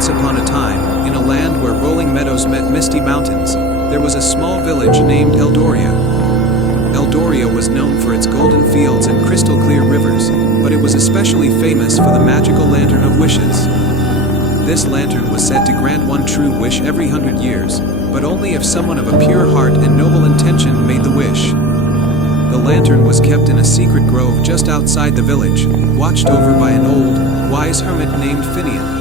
Once upon a time, in a land where rolling meadows met misty mountains, there was a small village named Eldoria. Eldoria was known for its golden fields and crystal-clear rivers, but it was especially famous for the magical Lantern of Wishes. This lantern was said to grant one true wish every 100 years, but only if someone of a pure heart and noble intention made the wish. The lantern was kept in a secret grove just outside the village, watched over by an old, wise hermit named Finian.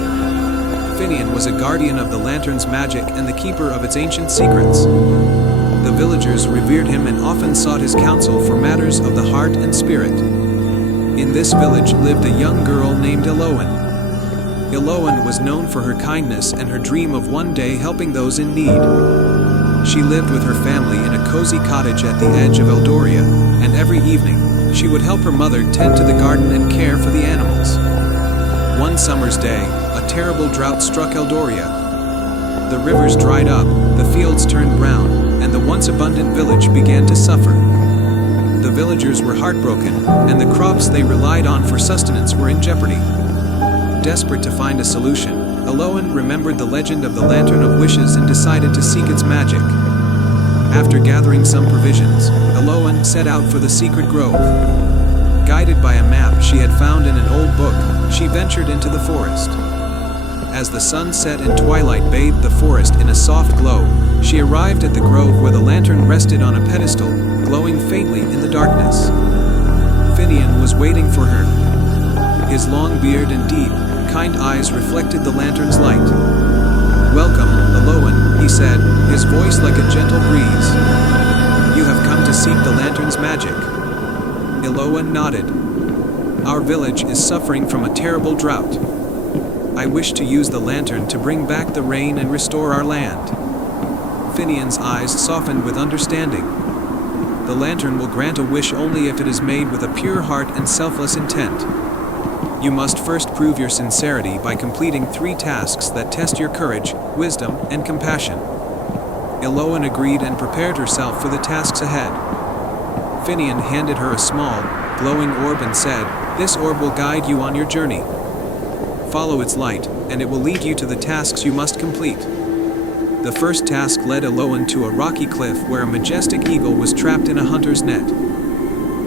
Finian was a guardian of the lantern's magic and the keeper of its ancient secrets. The villagers revered him and often sought his counsel for matters of the heart and spirit. In this village lived a young girl named Eloan. Eloan was known for her kindness and her dream of one day helping those in need. She lived with her family in a cozy cottage at the edge of Eldoria, and every evening, she would help her mother tend to the garden and care for the animals. One summer's day, a terrible drought struck Eldoria. The rivers dried up, the fields turned brown, and the once abundant village began to suffer. The villagers were heartbroken, and the crops they relied on for sustenance were in jeopardy. Desperate to find a solution, Eloan remembered the legend of the Lantern of Wishes and decided to seek its magic. After gathering some provisions, Eloan set out for the secret grove. Guided by a map she had found in an old book, she ventured into the forest. As the sun set and twilight bathed the forest in a soft glow, she arrived at the grove where the lantern rested on a pedestal, glowing faintly in the darkness. Finian was waiting for her. His long beard and deep, kind eyes reflected the lantern's light. "Welcome, Eloan," he said, his voice like a gentle breeze. "You have come to seek the lantern's magic." Eloan nodded. "Our village is suffering from a terrible drought. I wish to use the lantern to bring back the rain and restore our land." Finian's eyes softened with understanding. "The lantern will grant a wish only if it is made with a pure heart and selfless intent. You must first prove your sincerity by completing 3 tasks that test your courage, wisdom, and compassion." Eloan agreed and prepared herself for the tasks ahead. Finian handed her a small, glowing orb and said, "This orb will guide you on your journey. Follow its light, and it will lead you to the tasks you must complete." The first task led Eloan to a rocky cliff where a majestic eagle was trapped in a hunter's net.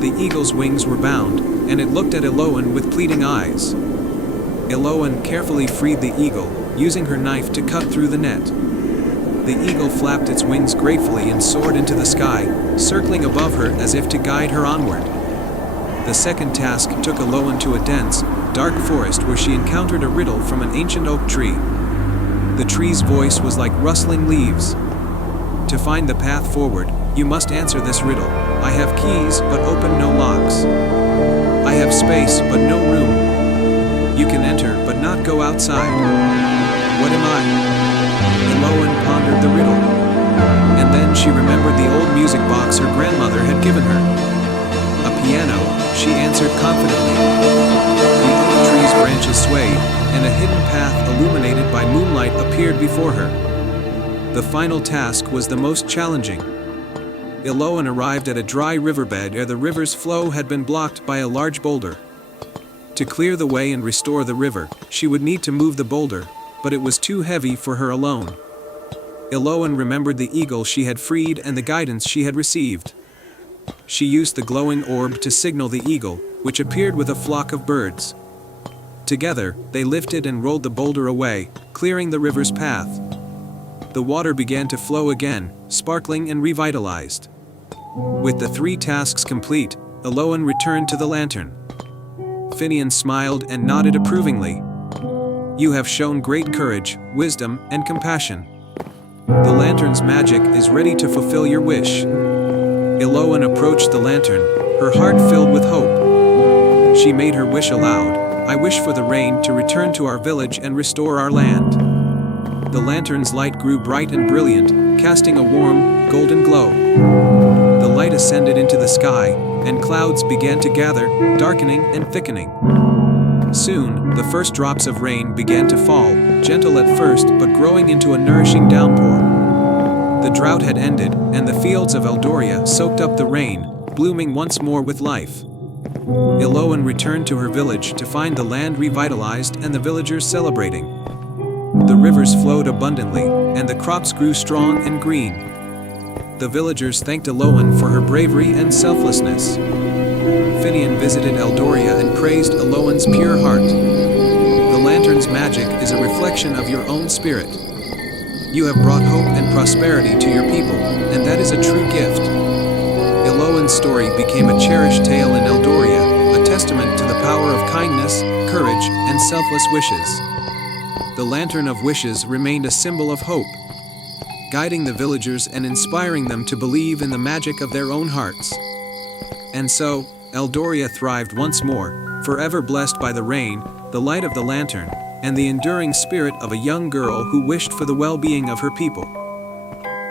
The eagle's wings were bound, and it looked at Eloan with pleading eyes. Eloan carefully freed the eagle, using her knife to cut through the net. The eagle flapped its wings gratefully and soared into the sky, circling above her as if to guide her onward. The second task took Eloan to a dense, dark forest where she encountered a riddle from an ancient oak tree. The tree's voice was like rustling leaves. "To find the path forward, you must answer this riddle. I have keys, but open no locks. I have space, but no room. You can enter, but not go outside. What am I?" Eloan pondered the riddle. And then she remembered the old music box her grandmother had given her. "A piano," she answered confidently. The oak tree's branches swayed, and a hidden path illuminated by moonlight appeared before her. The final task was the most challenging. Eloan arrived at a dry riverbed where the river's flow had been blocked by a large boulder. To clear the way and restore the river, she would need to move the boulder, but it was too heavy for her alone. Eloan remembered the eagle she had freed and the guidance she had received. She used the glowing orb to signal the eagle, which appeared with a flock of birds. Together, they lifted and rolled the boulder away, clearing the river's path. The water began to flow again, sparkling and revitalized. With the 3 tasks complete, Eloan returned to the lantern. Finian smiled and nodded approvingly. "You have shown great courage, wisdom, and compassion. The lantern's magic is ready to fulfill your wish." Eloan approached the lantern, her heart filled with hope. She made her wish aloud. "I wish for the rain to return to our village and restore our land." The lantern's light grew bright and brilliant, casting a warm, golden glow. The light ascended into the sky, and clouds began to gather, darkening and thickening. Soon, the first drops of rain began to fall, gentle at first but growing into a nourishing downpour. The drought had ended, and the fields of Eldoria soaked up the rain, blooming once more with life. Eloan returned to her village to find the land revitalized and the villagers celebrating. The rivers flowed abundantly, and the crops grew strong and green. The villagers thanked Eloan for her bravery and selflessness. Finian visited Eldoria and praised Eloan's pure heart. The lantern's magic is a reflection of your own spirit. You have brought hope and prosperity to your people, and that is a true gift. Eloan's story became a cherished tale in Eldoria, a testament to the power of kindness, courage, and selfless wishes. The Lantern of Wishes remained a symbol of hope, guiding the villagers and inspiring them to believe in the magic of their own hearts. And so, Eldoria thrived once more, forever blessed by the rain, the light of the lantern, and the enduring spirit of a young girl who wished for the well-being of her people.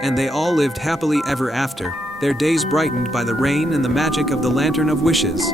And they all lived happily ever after, their days brightened by the rain and the magic of the Lantern of Wishes.